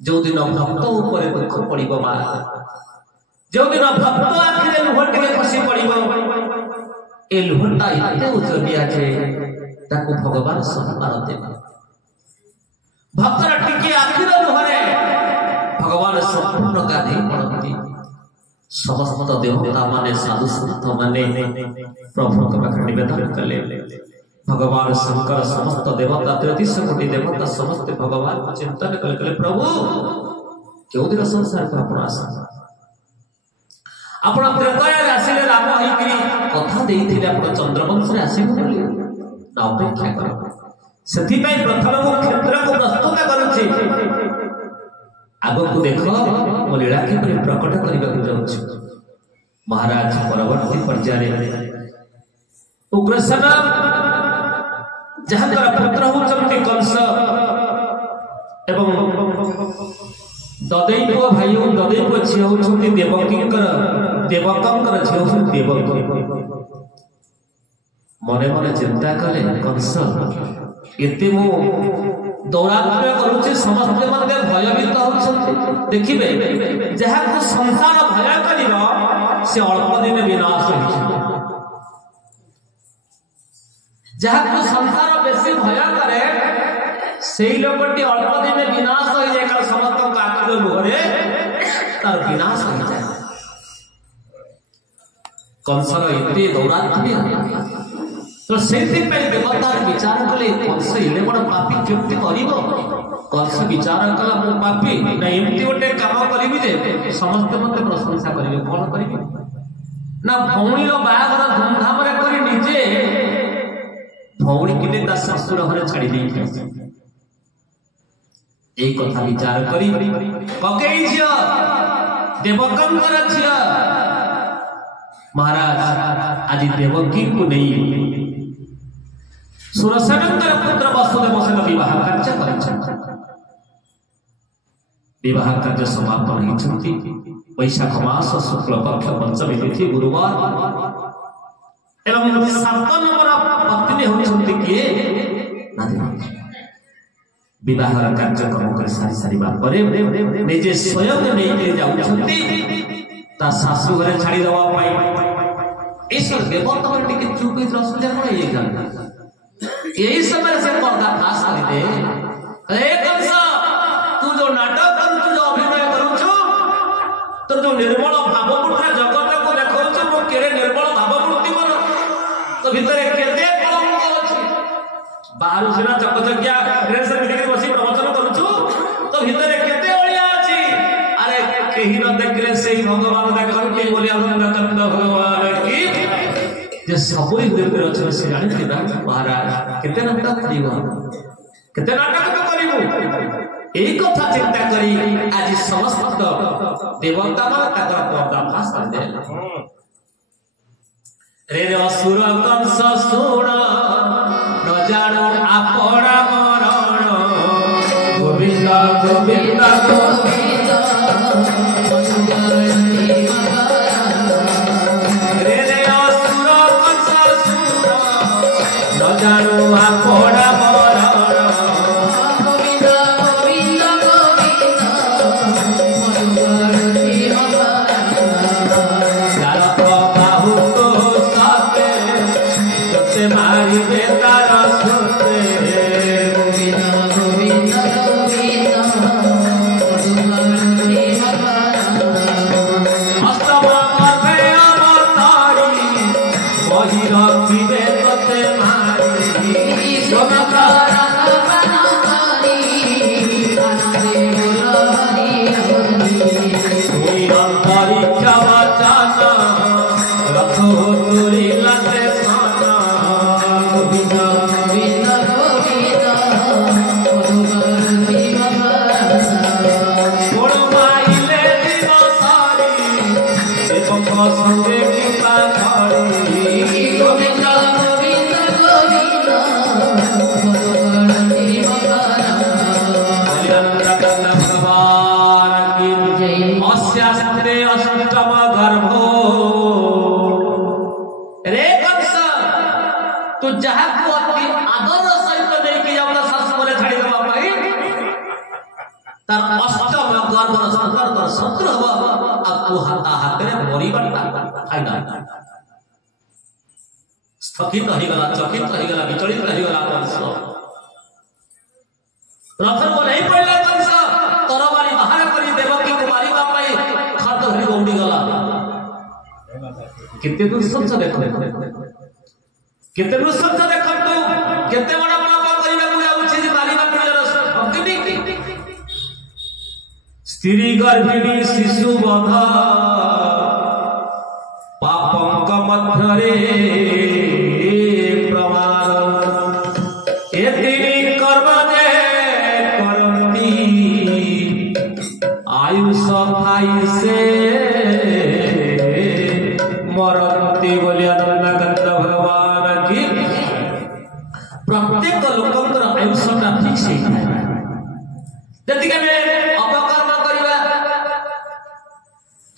जो दिन भक्त ऊपर दुख पड़ो माँ जो दिन भक्त आखिरे लुह टे खसी पड़ो ए लुहटा एते उजलिया जे ताको भगवान सम्मान देबे भक्तर टिके आखिर लुहरे भगवान संपूर्ण गाधे पड़ती समस्त देवता माने साधु संत माने प्रभु के पाखे निवेदन कले भगवान शंकर समस्त देवता 33 कोटि देवता समस्त भगवान को चिंतन कले प्रभु क्यों दिन संसार को आपण आसा आपण त्रेतया आसीले राम होइकरी कथा देइथिले आपण चंद्रवंश रे आसीबो बोली ना अपेक्षा कर सेथि पई प्रथम को क्षेत्र को प्रस्तुत करूछि आगो को देखो मो लीला के प्रकट करबा को जाउछि महाराज परवर्ती पर्याय उग्रसेन जहाँ द्वारा पुत्र होचंती कंस एवं ददैव भाई ददैव झी होचंती देवकींकर देवकंकर झी होचंती देवकी मने मने चिंता कले कंस एते मो दौरात्म्य करूचे समस्त मने भयभीत होचंती देखिबे जहाँ को संसार भय करिबो से अल्प दिन विनाश होइछ जहाँ को संसार बेसी भय करे से लोकटी अल्प दिन विनाश हो जाए कारण समस्त आखिर लुहरे तार विनाश हो जाए कंसर एते दौरात्म्य तो सेति पे देवता विचार कले कंस इले बड़ पापी केमति करिवो कंस विचार कला मो पापी ना एमति गोटे काम करिवि जे समस्त मते प्रशंसा करिवे कोन करिवि ना भौणी रो बाहागर धूमधाम रे करी निजे भौणी किने ता ससुर घरे छाड़ी देई ए कथा विचार करी ककेई झियो देवकंकर झियो महाराज आज देवकी को नहीं सुरसेनकर पुत्र वसुदेव सहित विवाह कार्य करिछन विवाह कार्य समापन होइछंती वैशाख मास शुक्ल पक्ष पंचमी तिथि गुरुवार एवं 7 नंबर पत्नी होइछंती किए नादी विवाह कार्यक्रम कर सारी सारी बात परे निजे स्वयं नहीं जाउछंती ता सासु घरे छाड़ी दवा पाई ईश्वर देवता पर टिके चुप ही असुविधा कोन ये गल यही समय से पर्दा फास कर दे ए कंस तू जो नाटक कर तू जो अभिनय करू छु तो जो निर्मल भावपूर्ण जगत को देखौ छु मो केरे निर्मल भावपूर्ति कर तो भीतर केते कलंक अछि बाहर सिना चकचकिया ड्रेस पिंधि बसी प्रवचन करू छु तो भीतर केते ओलिया अछि अरे केही न देखले से भगवान देखंती बोली आनंद कंद भगवान की जे सबई देवर अछि से जानि कि ना महाराज केते नाटक करिवो केते नाटक करिवो एई कथा चिंता करी आज समस्त देवता मान ताकर पर्दा फास कर दे रे रे असुर कंस सुण न जानो आपड़ा मरण गोविंद गोविंद गोविंद रे रे असुर कंस सुण न जानो आपड़ा मरण गोविंद गोविंद गोविंद संगे कृपा छड़ी गोविंद गोविंद गोविंद भगवान की जय। अस्यास्ते अष्टम गर्भो रे कंस तू जहाँ को अति आदर सहित लेके जाऊंगा ससुरे छाड़ी देवा भाई तार अष्टम गर्भर संतान तर शत्रु हवा आपको हाथा हाथे मरीबाटा फाइनल स्थगित होइगला चकित होइगला विचलित होइगला कंस रथन को नहीं पड़ला कंस तरबारी बाहर करी देवकी को मारिबा पाई खत धरि उड़ी गला केते दुष्संच देखो केते दुष्संच देखो तू केते बड़ा पाप करिबा को जाउछि जे मारिबा निजर भक्ति स्त्री गर्भिणी शिशु बध पापंक मध्यरे प्रमाण एतिनी कर्म जे करती आयुष थाई से मरती बोलिया नंदकांत भगवान की प्रत्येक लोकंकर आयुषटा फिक्स है जति के अपकर्म करिबा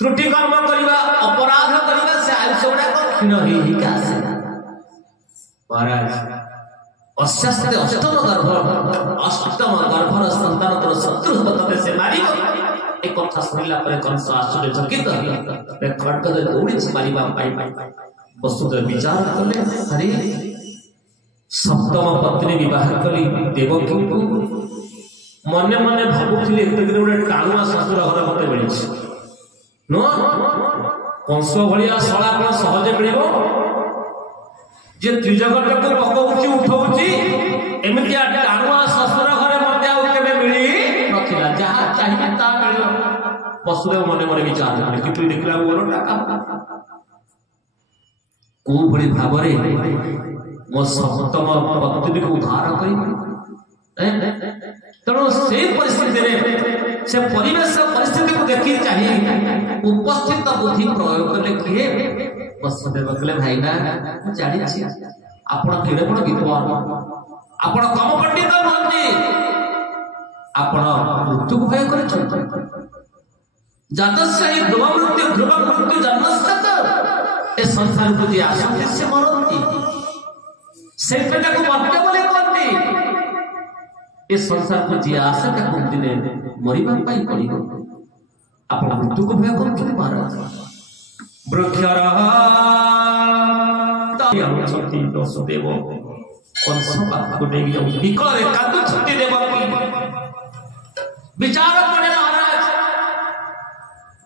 त्रुटि कर्म करिबा अपराध करिबा से आयुष गुडा को क्षीण ही कासे महाराज अस्यास्ते अष्टम गर्भर संतान तर शत्रु तते से मारी एक कथा सुनिला पर कंस आश्चर्य चकित रे खड्ग दे दौड़ी मारिबा पाई वस्तुतः विचार कले अरे सप्तम पत्नी विवाह कली देवकी को मने मने भाबुथिले एते दिन गोटे टाणुआ ससुर घर मते मिलिछि नो कंस भलिया सळा कोन सहजे मिलिबो जे त्रिजगत को पकौछि उठौछि एमितिया टाणुआ ससुर घर मते आउ केबे मिली नथिला जहा चाहिए ता मिलियो वसुदेव मने मने विचार कले कितु देखला मोर टाका को भली भाबरे मो सप्तम पत्नी को उद्धार करी तेणु से परिस्थिति से परिवेश परिस्थिति को देखी चाहिए उपस्थित बुद्धि प्रयोग कले किए वसुदेव कहले भाई ना जानी छी आपण केड़े बड़ विद्वान आपण कम पंडित नहंती आपण मृत्यु भय करे जातस्य हि ध्रुव मृत्यु जन्मस्य ए संसार को जे आसंति से मरती से पेटा को मरते बोले कहती ए संसार को जी आशा का कुछ दिन मरिबा पाई पड़िबो आपण मृत्यु को भय करथि महाराज वृक्षरा ताया छति वसुदेव कंस बाप को डेगी जाऊ विकरे कादु छति देव की विचार पड़े महाराज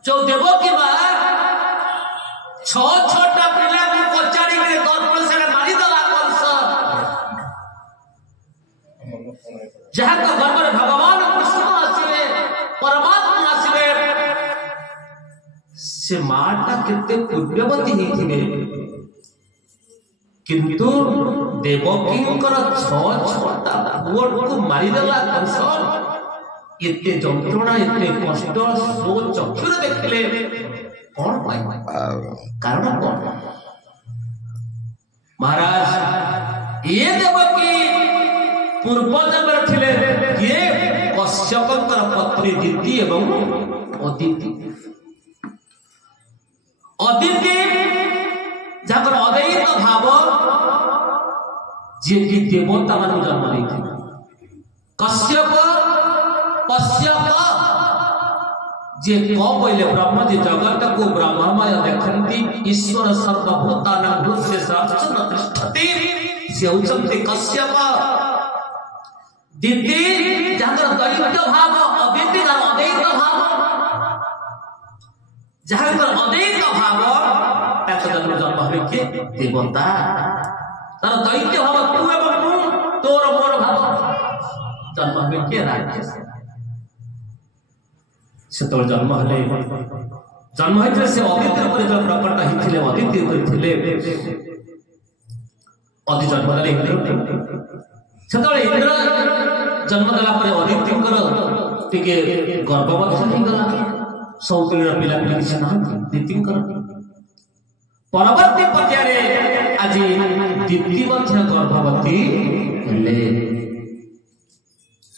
जो देव की मां छोटा पिला को कोचाड़ी के गर्भ से मारी दला कंस जहाँ का गर्भ में भगवान कृष्ण आसिले परमात्मा आसिले से माटा केते पुण्यवती हेथिबे किंतु देवकींकर छोटा पुओ को मारी देला कंस एते जंत्रणा एते कष्ट सो चक्षुर देखले कौन पाई कारण कौन महाराज ये देवकी पूर्व जन्म थिले ये कश्यपकर पत्नी दिति एवं अदिति अदिति जाकर अदैत भाव जे कि देवता मान जन्म लेथि कश्यप जे को पहले ब्रह्म जी जगत को ब्रह्ममय देखंती ईश्वर सर्वभूतानां हृदय सर्वचन तिष्ठति से उच्चते कश्यप दिति जाकर दैत्य भाव अदिति का अदैत भाव जाकर अदैत भाव ताक जन्म हवे के देवता तार दैत्य भाव तू एवं तू तोर मोर भाव जन्म हवे के राक्षस से तो जन्म हले से अदिति पर जो प्रकट हिथिले अदिति करिथिले अदि जन्म हले इंद्र से तो इंद्र जन्म दला पर अदितिकर टिके गर्भवती हो गला सौतुलीर पिला पिला किछ ना दितिकर परवर्ती पर्याय आज दीप्ति गर्भवती हेले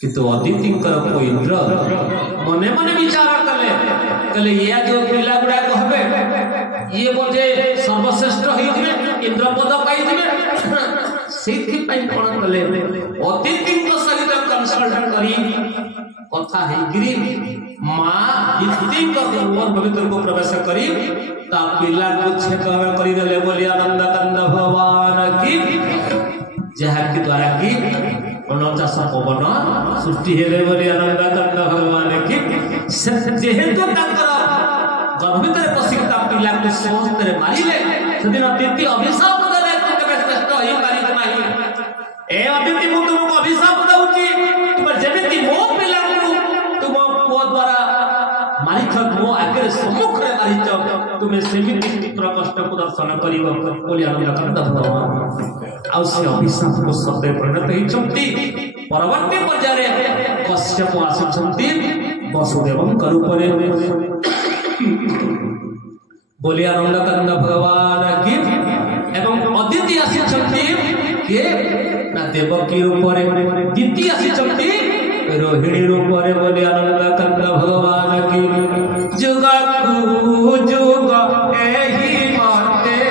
किंतु अदिति इंद्र मने मने विचार कले कले या जो पिला गुड़ा कहबे ये बोधे सर्वश्रेष्ठ होइबे इंद्र पद पाइबे सेथि पई कोन कले अदिति सहित कंसल्ट करी कथा है गिरी मां दीप्ति भीतर को प्रवेश करी ता पिला को छेद करी देले बोली आनंद कंद भगवान की जहा के द्वारा की अनचाश पवन सृष्टि हेले बोली आनंद कंद भगवान की जेहेतु ताकर गर्भ भीतर पसिता पिला को समस्त रे मारिले सेदिन अदिति अभिशाप देले केबे श्रेष्ठ होई पारि नाही ए अदिति मु तुमको अभिशाप दउची तुम जेमिति मो पिला को तुम पो द्वारा मारिछ मो आगे सम्मुख रे मारिछ तुमे सेमिति पुत्र कष्ट प्रदर्शन करिवो बोली आनंद कंद भगवान आ से अभिशाप को सत्य परिणत होइछंती परवर्ती पर्याय कश्यप आसिछंती वसुदेवं करूपरे बोली आनंद कंद भगवान की एवं अदिति आसिछंती के ना देवकी रूपरे दिति आसिछंती रोहिणी रूपरे बोली आनंद कंद भगवान की जुग जुग एही मते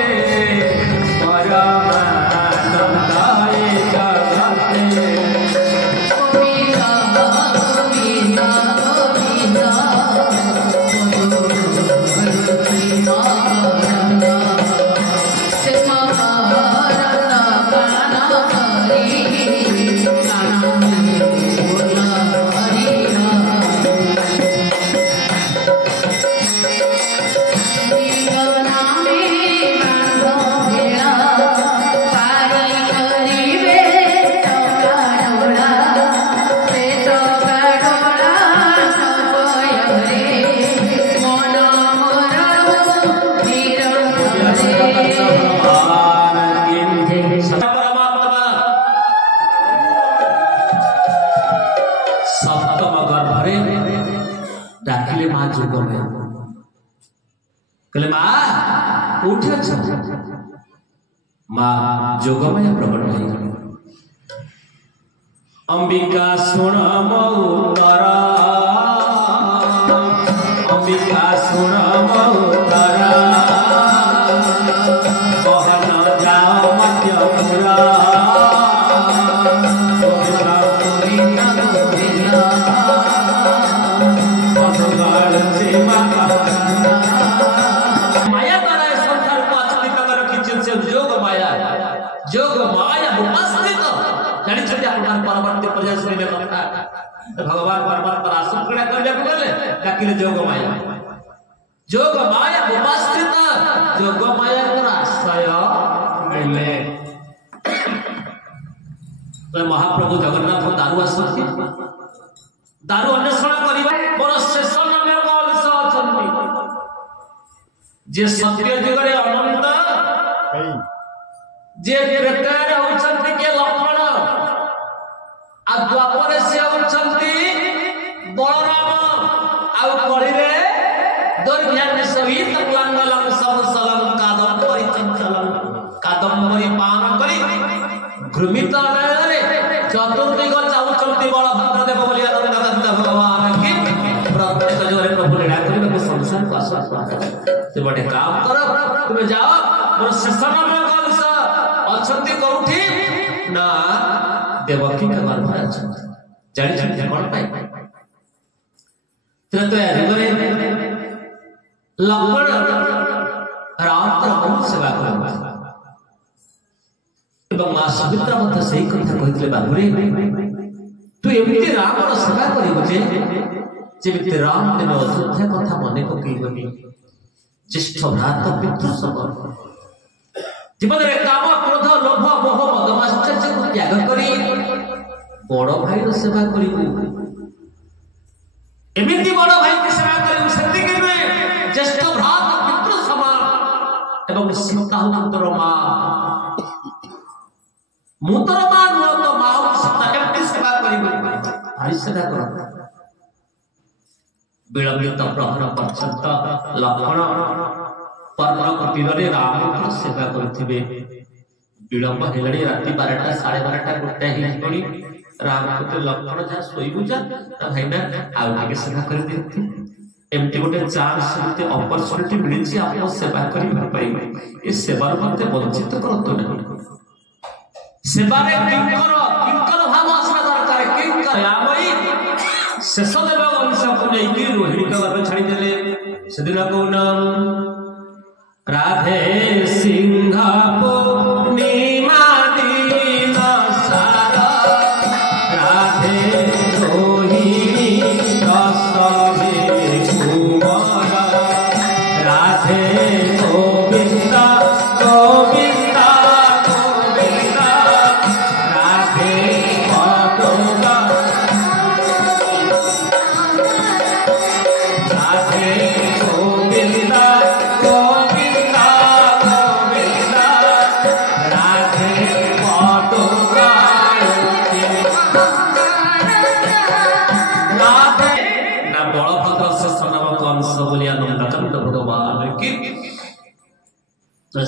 कहले मां उठ मां जोगमय प्रकट है अंबिका सुन मौतरा अंबिका सुन मौतरा कहन जाओ मध्यपुरा परवर्ती पर्याय सुनिले कथा भगवान पर्वत पर आसन खड़ा करले बोले डाकिले जोग माया उपस्थित जोग माया कर आश्रय मिले तो महाप्रभु जगन्नाथ दारु आसନ୍ତି दारु अन्वेषण करिबा मोर शेष नामे कलस अछंती जे सत्य जुगरे अनंत जे प्रकार होचंती के लक्षण द्वापर से होचंती बलराम आउ कड़ीरे दर्घ्यान सहित क्लांगलम सबसलम कादम्बरी चंचलम कादम्बरी पान करी घृमित नयनरे चतुर्दिग चाहुचंती बलभद्र देव बोली आनंद कंद भगवान की प्रत्येक जोरे प्रभु लीला करिबा को संसार को आश्वास से बड़े काम करो तुम जाओ मोर शेष नाम कलस अछंती कोठी ना देवकी का गर्भ अछंती जानि जानि कोन पाई तो यारे लक्ष्मण राम तर बहुत सेवा करता एवं मां सुमित्रा मत सही कथा कहितले बाबुरे तू एमिति राम रो सेवा करिबो जे जेमिति राम दिन अयोध्या कथा मने पकेइबनी ज्येष्ठ भ्रात पितृ सब जीवन रे काम क्रोध लोभ मोह मद माश्चर्य को त्याग करी बड़ भाई रो सेवा करिबो एमिति बड़ भाई की सेवा करिबो सेति के ज्येष्ठ भ्रात पितृ समान एवं सीता पुत्र मां मुतर मां नो तो मां सीता एमिति सेवा करिबो भाई सेवा कर विलंबित प्रहर पर्यंत लक्ष्मण पर्व कुटीर राम सेवा करुथिबे विलंब हेलाणी राति 12टा 12:30 गोटे ही राम को लक्षण जा सोईबु जा भाईना आउ टिके सेवा कर देती एमती गोटे चांस गोटे अपॉर्चुनिटी मिली आप सेवा कर पाइबे ए सेवार मते वंचित करतो नहीं सेवारे किंकर भाव आसना दरकार किंकर आमई शेष देव वंश को नहीं रोहिणी का गर्भ छाड़ी देले सेदिन कौन राधे सिंह पूर्णिमा दिन सारा राधे रोहिणी रसमे कुमार राधे गोविंदा गोविंदा गोविंदा राधे पदोगा राधे गोविंदा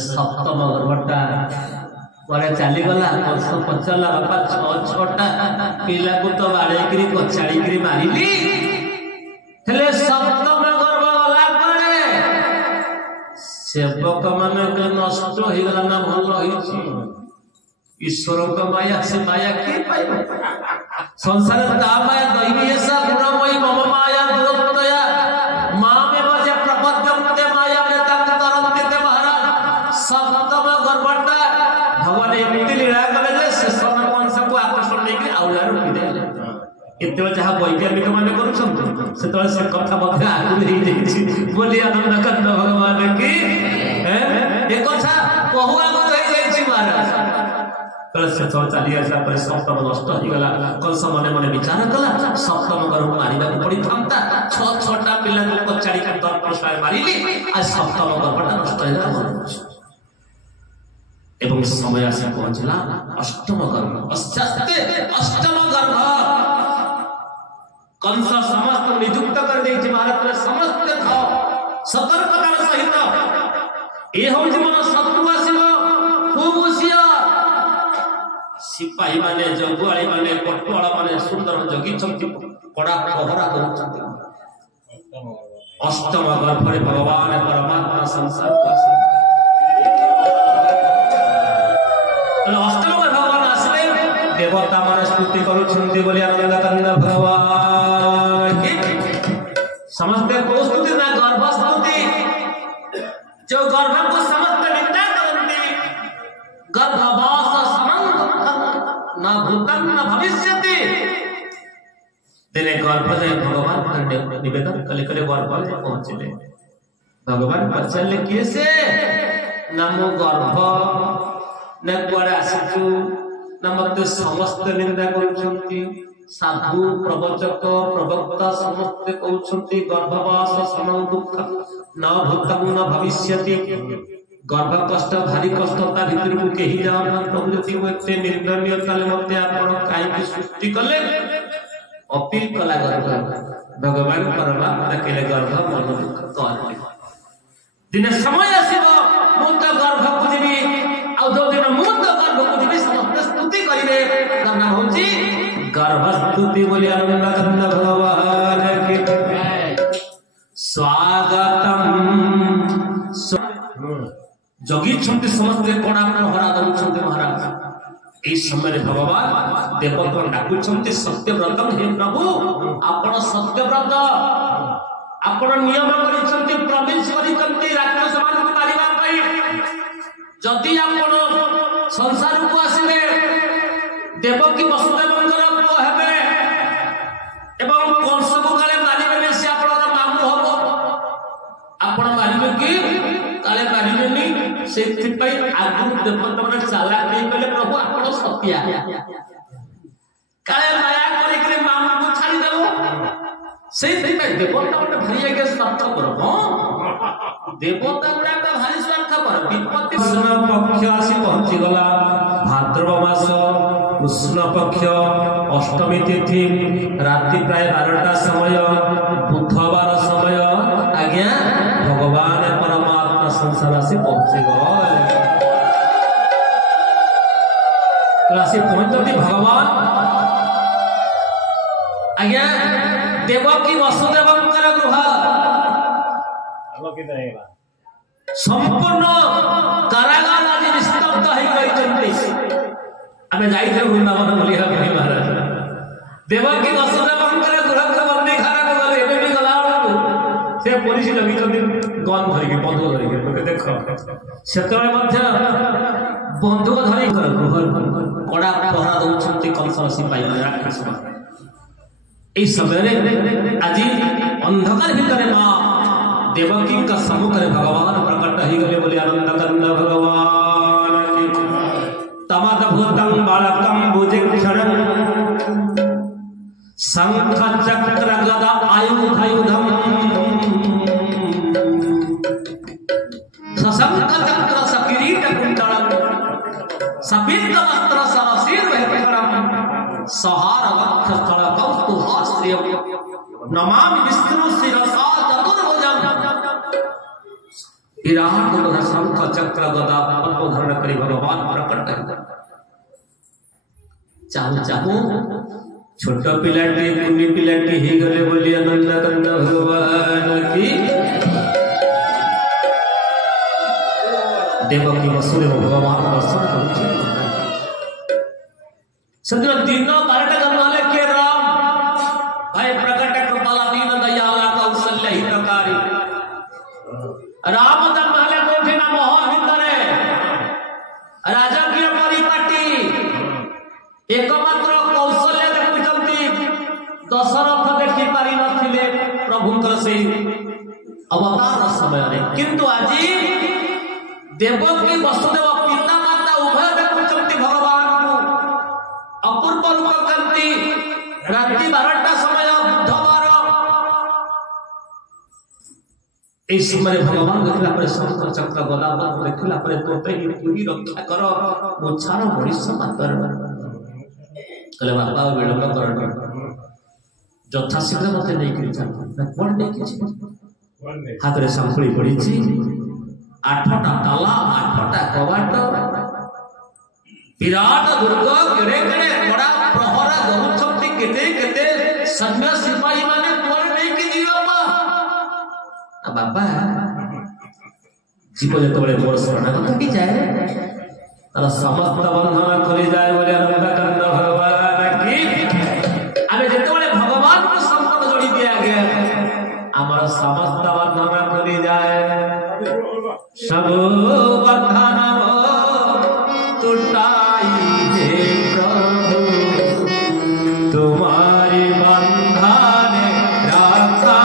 सप्तम गर्भटा पर चली गला कंस पचारा बापा 6-6टा पिला को तो बाड़ेकरी पछाड़ी मारिली हेले सप्तम गर्भ गला पड़े सेवक मान नष्ट हो गला ना भल होइछि ईश्वर का माया से माया के पाइबा संसार ता माया दैवी ऐसा गुणमयी मम माया दुरतया मामे बजे प्रपद्यन्ते माया में तंग तरन्ते ते महाराज सप्तम गर्भटा भगवान एमती लीला करे जे शेष वंश को आकर्षण नहीं कि आउला रुकी देले एते जहा वैज्ञानिक माने करूछन से तो से कथा बखा आगु ही देखि बोली आनंद कंद भगवान की ए कथा बहुआ को कहि जाई छी महाराज कलश चली आसा पर सप्तम नष्ट हो गला कंस मने मने विचार कला सप्तम गर्भ मारिबा पड़ी थांता 6-6टा पिला को पछाड़ी के दर्पण मारिली आ सप्तम गर्भटा नष्ट होला एवं समय आसे पहुंचला अष्टम गर्भ पश्चाते अष्टम गर्भ कंस समस्त नियुक्त कर देछि भारत में समस्त था सतर्कतार सहित ए हो जीवन सत्व आसीबो खूब उसिया सिपाही माने जगुआली माने पटवाला माने सुंदर जगी छंती कड़ा पहरा करूछंती अष्टम गर्भ रे भगवान परमात्मा संसार को अष्टम गर्भ भगवान आसले देवता माने स्तुति करूछंती बोली आनंद कंद भगवान की समस्त को स्तुति ना गर्भ स्तुति जो गर्भ को समस्त निंदा करती गर्भवास न भूतम न भविष्यति दिने गर्भ जाए भगवान निवेदन कले कले गर्भ जाए पहुंचले भगवान पचारे किए से नमो गर्भ न कुआरे आसिचु न मते समस्त निंदा करूछंती साधु प्रवचक प्रवक्ता समस्त कहउछंती गर्भवास समं दुख न भूतम न भविष्यति गर्भ कष्ट भारी कष्टता भीतर को केही जाओ ना प्रभु जति होते निर्दयनीय तले मते आपण काई की सृष्टि कले अपील कला गर्भ भगवान परमात्मा केले गर्भ मन दुख कर दिन समय आसीबो मुत गर्भ को दिबी आ दो दिन मुत गर्भ को दिबी समस्त स्तुति करिवे करना होची गर्भ स्तुति बोली आनंद कंद भगवान की स्वागतम जगी छंती समस्त कोणा पहरा दउछंती महाराज ए समय भगवान देवता डाकुछंती सत्यव्रत हे प्रभु आपण सत्यव्रत आपण नियम करिछंती प्रवेश करिछंती राक्षस मान को मारिबा पई जदि आपण संसार को आसीबे देवकी वसुदेवंकर पुओ हेबे एवं कंस को काले मारिबे से आपण मामू हबो आपण मारिबे की काले मारिबेनी सेति पई आगु देवता मन चाला नहीं कहले प्रभु आपण सत्या काले माया करी के मामू को छाड़ी देबो सेति पई देवता मन भाई के स्वार्थ करबो देवता गुडा का भारी स्वार्थ कर विपत्ति कृष्ण पक्ष आसी पहुंची गला भाद्रव मास कृष्ण पक्ष अष्टमी तिथि राति प्राय 12टा समय बुधवार समय आज्ञा भगवान परमात्मा कंस राशि पहुंची राशि पहुंचती भगवान आज्ञा देवकी वसुदेवंकर गृह संपूर्ण कारागार आज निस्तब्ध हो आम जाइए वृंदावन बुलिया महाराज देवकी वसुदेवंकर गृह को बंदी खाना गले एवं भी गला से पुलिस लगी गन धरिकी बंधुक धरिकी देख से बंधुक धरिक गृह कड़ा पहरा दौरान कंस सिपाही राक्षस यही समय आज अंधकार भितर माँ देवकी का सम्मुख भगवान प्रकट हो गले बोले आनंद कंद भगवान तमत भूतम बालकम भुजक्षणं शंख चक्र गदा आयुधम सशंख चक्र सकिरीट कुंडलम सपीत वस्त्र सरसीर वैभवम सहार वक्ष स्थल कौस्तुभाश्रियम नमामि विष्णु शिरसा चतुर्भुजम विराट शंख चक्र गदा पद्म धारण करी भगवान प्रकट चाहू चाहू छोट पिलाटी कुनी पिलाटी ही गले बोली आनंद कंद भगवान की देवकी वसुदेव भगवान दर्शन करुछे सदिन दिन 12टा गनवाले के राम भाई प्रकट कृपाला दीन दयाला कौशल्य हितकारी राम जन्मले कोठे ना महल भितरे राजकीय परिपाटी एकमात्र कौशल्य देखुचंती दशरथ देखि पारि नथिले प्रभुंकर से अवतार समय रे किंतु आज देवकी वसुदेव पिता माता उभय देखुचंती भगवान को अपूर्व रूप कांति रात्रि 12टा समय बुधवार इस समय भगवान देखला पर शंख चक्र गदा देखला पर तोते ही पूरी रक्षा कर मोछार मनुष्य मातर कहले बाबा विलंब कर यथा शीघ्र मते नहीं करी चल कोन नहीं किछि हाथ रे संखुली पड़ी छी 8टा ताला 8टा कवाट विराट दुर्ग केड़े केड़े बड़ा प्रहरा दरुछंती केते केते सैन्य सिपाही माने तोर नहीं कि दियो बाबा जीव जो मोर शरणागत की जाए तार समस्त बंधन खोली जाए बोले आनंद कंद भगवान की आमे जेतबेले भगवान को संकट जोड़ी दिया गया हमारा समस्त बंधन खोली जाए सब बंधन टूटाई दे प्रभु तुम्हारी बंधन रखा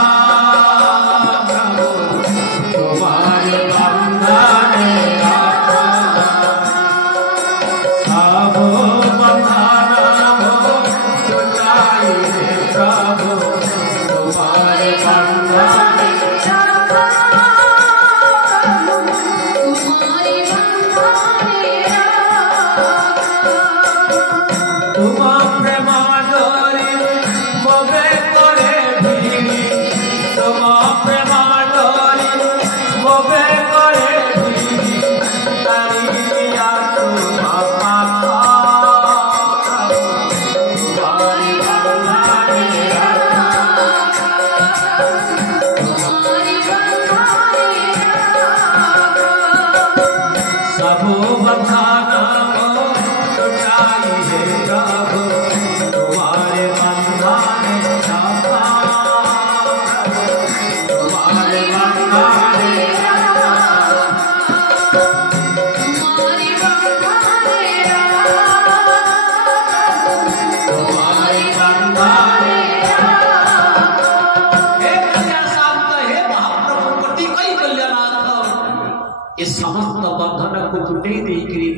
ये समस्त बंधन को खोली देकरी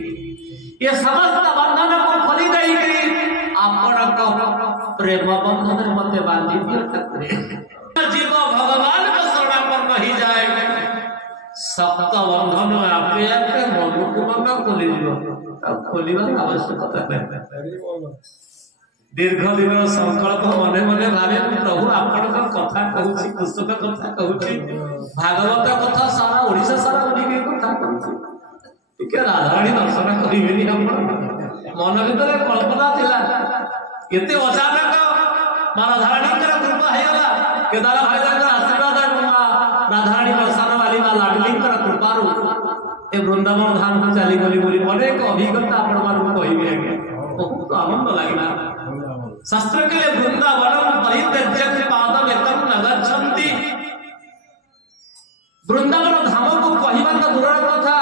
आपण प्रेम बंधन मते बांधी दियो जीव भगवान को शरणापन्न ही जाए सप्त बंधन आपे आपे मन को मन खोली दियो खोलिबा आवश्यकता नहीं दीर्घ दिन संकल्प मने मने भावे प्रभु आपण कथा कहूची पुस्तक कथा कहूची भागवत कथा सारा ओडिसा सारा उठी टिके राधाराणी दर्शन करेंगे मन भर कल्पना थिला केते अचानक मां राधाराणी कृपा हो गला केदार भाई आशीर्वाद राधाराणी दर्शन वाली मां लाडली कृपा ए वृंदावन धाम को चली गली बोली अनेक अभिज्ञता आपण मानू कहबे आगे बहुत आनंद लागला शास्त्र के लिए वृंदावनम परित्यज्य पादम एकम नगच्छन्ति वृंदावन धाम को कहबा तो दूर कथा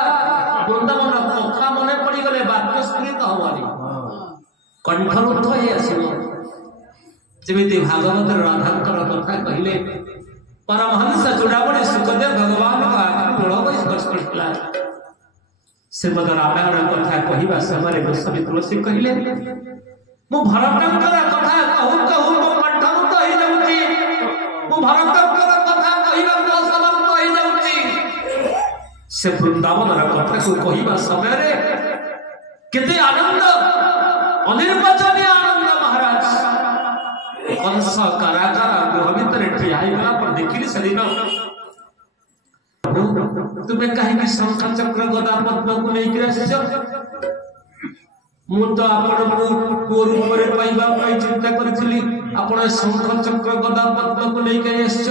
वृंदावन कथा मने पड़ी गले वाक्य स्फुरित हवानी कंठरुद्ध हे आसीबो जेमिति भागवत राधांकर कथा कहिले परमहंस चूड़ामणि सुखदेव भगवान का आंख तोड़ स्पर्श करला श्रीमद रामायण कथा कहवा समय गोस्वामी तुलसी कहले मु भरतंकर कथा कहू कहू मो कंठरुद्ध हो जाउची मु भरतंकर कथा कहबा तो समाप्त हो जाउची से वृंदावन कथा को कहवा समय रे केते आनंद अनिर्वचनीय आनंद महाराज कंस कारागार गृह भीतर ठिया गला पर देखिली सेदिन तुम्हें कहीं शंख चक्र गदा पद्म को लेकर आसछ मु तो आपण को रूप में पाइबा पई चिंता करथिली आपण शंख चक्र गदा पद्म को लेकर आसछ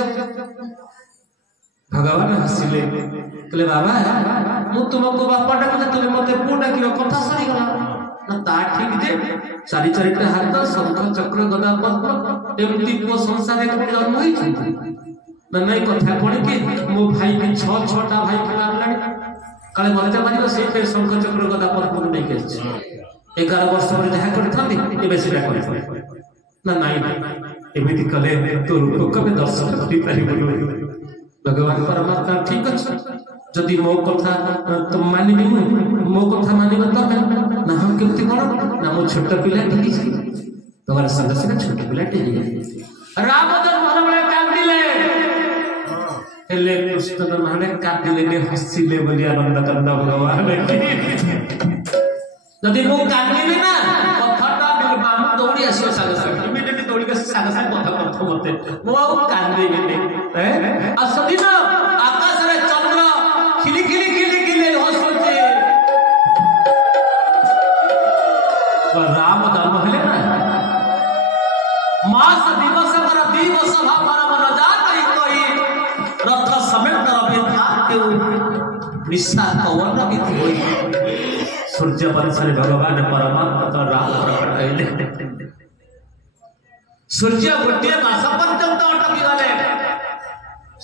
भगवान हसिले कहले बाबा मु तुमको बापा डाकले तुम मते पु डाकियो कथा सरी गला ना ता ठीक जे चारि चारिटा हाथ शंख चक्र गदा पद्म एमती को संसार के जन्म होई छी ना नहीं कथा कोन कि मो भाई के 6-6टा भाई के मारलानी काले मरते मारियो से फिर शंख चक्र गदा पद्म नहीं के 11 वर्ष पर जहा करथांदी ए बेसिरा करथांदी ना नहीं एमिति कले तो रूप कबे दर्शन करि परिबो भगवान परमात्मा ठीक अछि जदि मो कथा तुम मानिबी मो कथा मानिबो तबे ना हम केमति कोन ना मो छोट पिला ठीक छी तोरा संग संग छोट पिला ठीक रामचंद्र मनमले कांदिले हेले कृष्ण माने कांदिले ने हसिले बोली आनंद कंद भगवान जदि मो कांदिबी ना कथाटा बिलबाम दौड़ी आसो साग साग इमिडिएटली दौड़ी के साग साग कथा कथ मते मो कांदिबी ने आ सदिन आकाश रे चंद्र खिली खिली खिली खिली हसुचे राम जन्म हेले ना मास दिवस कर दिवस भावर मन जातई कहि रथ समेत अभिथा के निशा कवन विधि होई सूर्य वंशरे भगवान परमात्मा तो राम प्रकट कइले सूर्य गोटे मास पर्यंत अटकी गले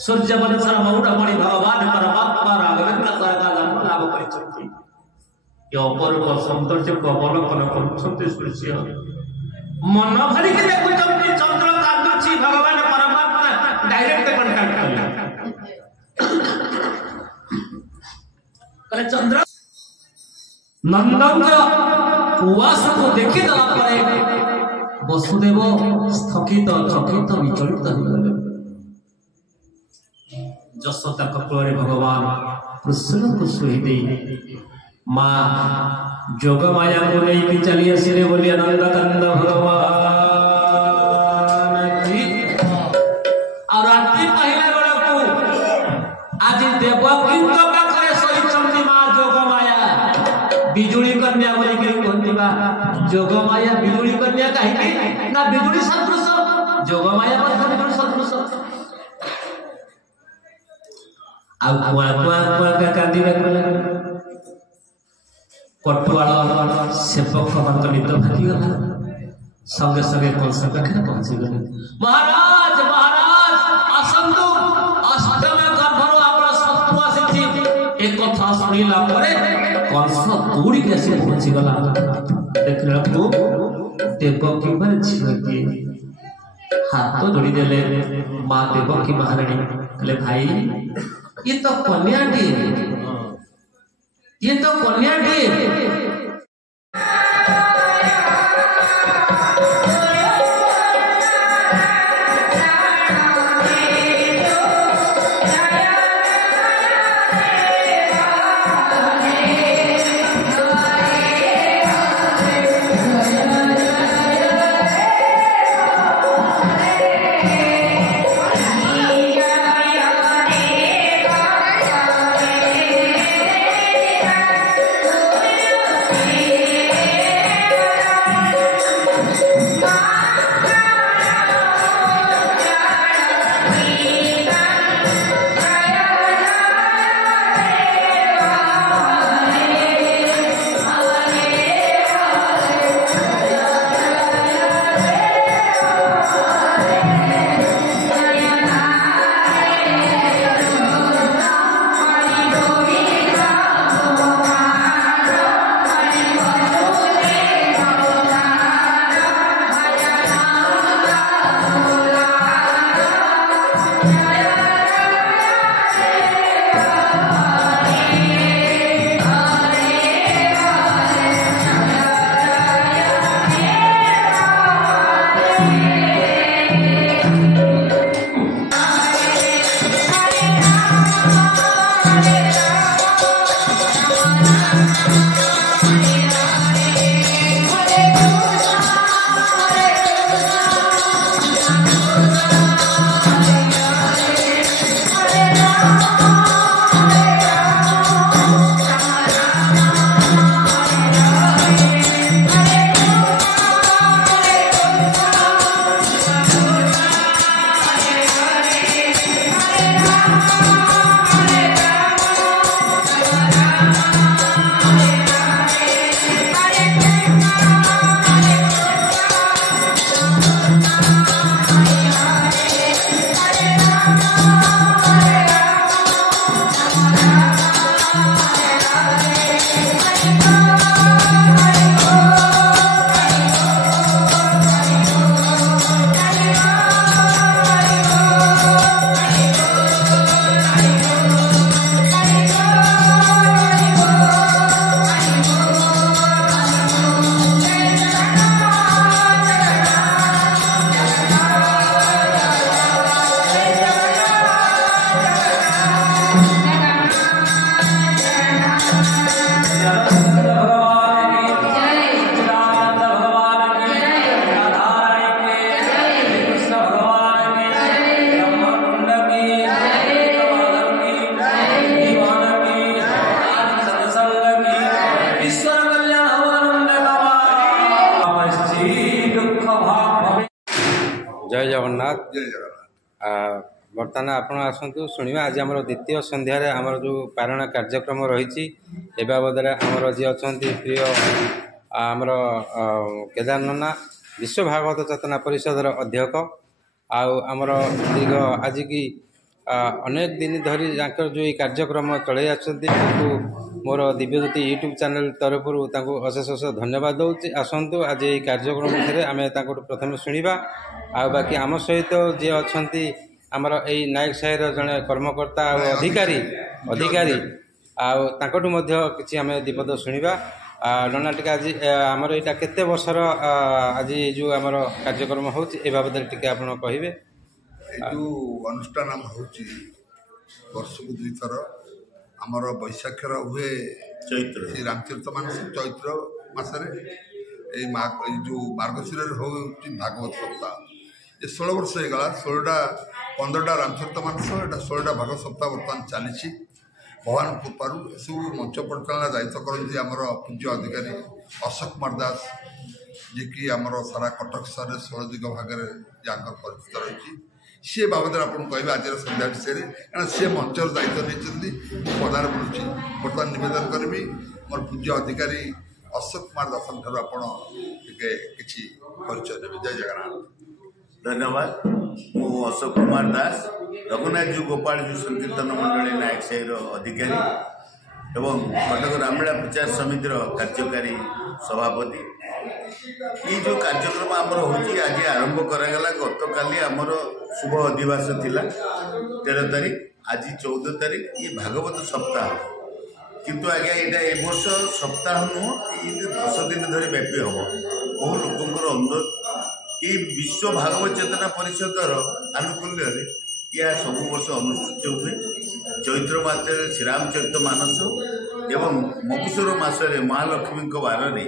सूर्य वंशर मौड़मणि भगवान परमात्मा राघवेंद्र सरकार जन्म लाभ करिसथि ये अपूर्व सौंदर्य को अवलोकन करुछन्ति सूर्य मन भरी के देखुछन्ति चंद्र कांदुछि भगवान परमात्मा डायरेक्ट कांटेक्ट कले कले चंद्र नंदन उवास को देखि दला परे वसुदेव स्थगित चकित विचलित होगले जसोदा कपड़े भगवान कृष्ण को सुई दे मां जोग माया को लेके चली आसिले बोली आनंद कंद भगवान की और रात्रि पहला बेला को आज देवकी को पाखरे सही छंती मां जोग माया बिजुली कन्या बोली के कहतिबा जोग माया बिजुली कन्या काहे कि ना बिजुली सदृश जोग माया पर बिजुली सदृश आ कुआ का कांदिबा गला कटुआल सेवक मान निद भागी गला संगे संगे कंस पाखे पहुंची गले महाराज महाराज असंतु अष्टम गर्भर आपन सत्व आसी एक कथा सुनिला परे कंस दौड़ी के से पहुंची गला देखला को देवकी पर छिके हाथ जोड़ी देले मां देवकी महारानी कहले भाई ये तो कन्या डी जगन्नाथ। जय जगन्नाथ। बर्तमान आपण आसतु शुणा आज आम द्वितीय संध्यार आमर जो पारण कार्यक्रम रही ए बाबद आमर जी अच्छा प्रिय आमर केदार नना विश्व भागवत चेतना परिषदर अध्यक्ष आमर दीर्घ आज की अनेक दिन धरी जो ये कार्यक्रम चलाई मोर दिव्यज्योति यूट्यूब चैनल तरफ अशेष अशेष धन्यवाद दूसरी आसतु आज ये कार्यक्रम आम प्रथम शुणा बाकी आम सहित जी अच्छा आमर यही नायक साहिर जड़े कर्मकर्ता और अधिकारी कि आम दीपद शुणा नना टे आज आमर यहाँ केते वर्षर आज जो आमर कार्यक्रम हो बाबद टे आप कहे अनुष्ठान वर्ष को दुई थर आमर बैशाखर हुए चैत्र रामचरित मानस चैत्र मसरे जो मार्गशीर हो भागवत सप्ताह ये 16 वर्ष हो गला 15टा रामचरित मानस एटा 16टा भागवत सप्ताह बर्तमान चली भगवान कृपारू सब मंच परिचालना दायित्व करती आमर पूज्य अधिकारी अशोक कुमार दास जी कि आमर सारा कटक सहर 16 दिग भाग जहाँ परिचित रही सी बाबद आप कहे आज संध्या विषय क्या सी मंचर दायित्व नहीं पदार बुलूँ बर्तमान नवेदन करी मोर पूज्य अधिकारी अशोक कुमार दास कि परिचय देवी। जय जगन्नाथ। धन्यवाद। मु अशोक कुमार दास रघुनाथ जी गोपाल जी संकीर्तन मंडली नायक साहिर अधिकारी एवं कटक रामलीला प्रचार समितिर कार्यकारी सभापति। ये जो कार्यक्रम आमर हो आज आरंभ करागला गत काली आमर शुभ अधिवास थिला 13 तारीख आज 14 तारीख ये भागवत सप्ताह किंतु आज्ञा यहाँ ए वर्ष सप्ताह नुह 10 दिन धरी व्यापी हम बहु लोकर अनुरोध ये विश्व भागवत चेतना परिषदर आनुकूल्य यह सब वर्ष अनुष्ठित हुए चैत्र मास श्रीरामचरित मानस एवं मगुसुर मसरे महालक्ष्मी बार में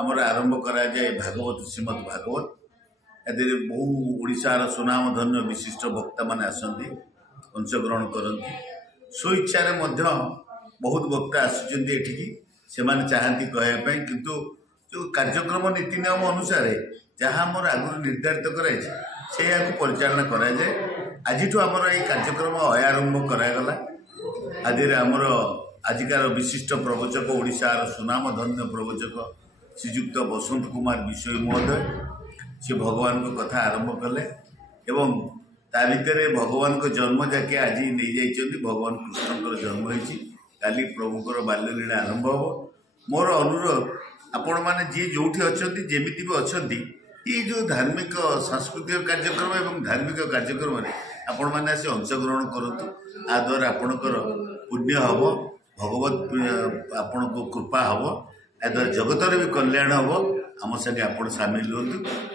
आमर आरंभ कराए भागवत श्रीमद भागवत ए बहु ओडिशार सुनाम धन्य विशिष्ट वक्ता मैंने आसती अंशग्रहण करती स्वेच्छा बहुत वक्ता आसुच्च से चाहती कहवाई किंतु जो कार्यक्रम नीति नियम अनुसार जहाँ मोर आगुरी निर्धारित कराई से परिचालना कराए आज आमर ये कार्यक्रम आरंभ करागला आज आमर आजिकार विशिष्ट प्रवचक ओडिशार सुनाम धन्य प्रवचक श्रीजुक्त बसंत कुमार विषय महोदय से भगवान को कथा आरंभ कले एवं ता भितर भगवान को जन्म जाके आज नहीं जाइए भगवान कृष्णकर जन्म होती काली प्रभुकर बाल्यलीला आरंभ हम मोर अनुरोध आपण मैंने जी जो अच्छा जमी भी अच्छा ये जो धार्मिक सांस्कृतिक कार्यक्रम एवं धार्मिक कार्यक्रम में आपण मैंने आसी अंशग्रहण करूँ आ द्वारा आपणकर पुण्य हम भगवत आपण को कृपा हम ए द्वारा जगतर भी कल्याण हम आम संगे आप सामिल हूँ।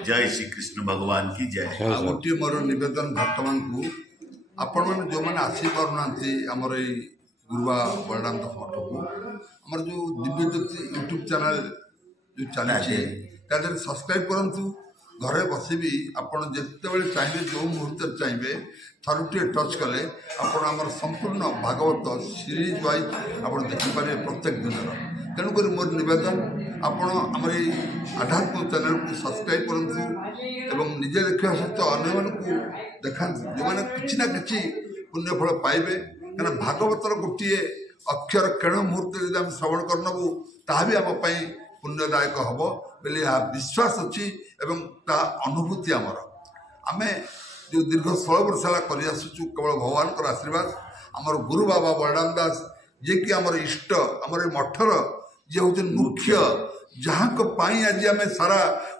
जय श्री कृष्ण भगवान की जय। गोटे मोर नवेदन भक्त मान को आपण मैंने जो मैंने आसी पारना आमर ये गुरुवा बलराम दास मठ को आमर जो दिव्यज्योति यूट्यूब चैनल जो चली सब्सक्राइब करूँ घरे बसी भी आपड़ जिते चाहिए जो मुहूर्त चाहिए थरुटे टच कले आमर संपूर्ण भागवत सीरीज वाइज आप देखिपारे प्रत्येक दिन तेणुक मोर नवेदन आपमर आध्यात्म चैनल को सब्सक्राइब करूँ एवं निजे देखा सहित अन्य को देखा जो मैंने किसी ना कि पुण्यफल पाइबे क्या भागवतर गोटे अक्षर केण मुहूर्त यदि आम श्रवण करनबू ताहा भी आम पुण्यदायक हम बोले यह विश्वास अच्छी एवं ता अनुभूति आमर आम जो दीर्घ 16 वर्ष है कर केवल भगवान आशीर्वाद आमर गुरु बाबा बलराम दास जे कि आमर इष्ट आमर मठर जे हूँ मुख्य जहाँ आज आम सारा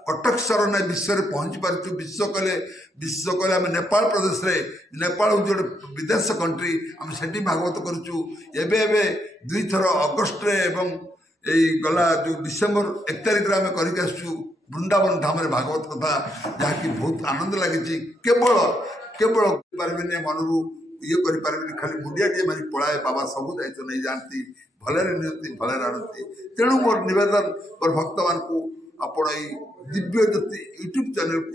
कटक सर ना विश्व में पहुँची पार्चु विश्व कले आम नेपाल प्रदेश रे नेपाल हूँ गोटे विदेश कंट्री आम से भागवत करुचु एवं दुई थर अगस्ट एवं यही गला जो डिसेम्बर 1 तारिख आम करके आसु वृंदावन धाम भागवत कथा जहाँकि बहुत आनंद लगी केवल केवल पारे मनरू ये करें खाली मुंडिया टे मारी पलाए बाबा सबू दायित्व नहीं जानती भले नियंती भले आनती तेणु मोर नवेदन मोर भक्त मान को आप दिव्यज्योति यूट्यूब चैनल को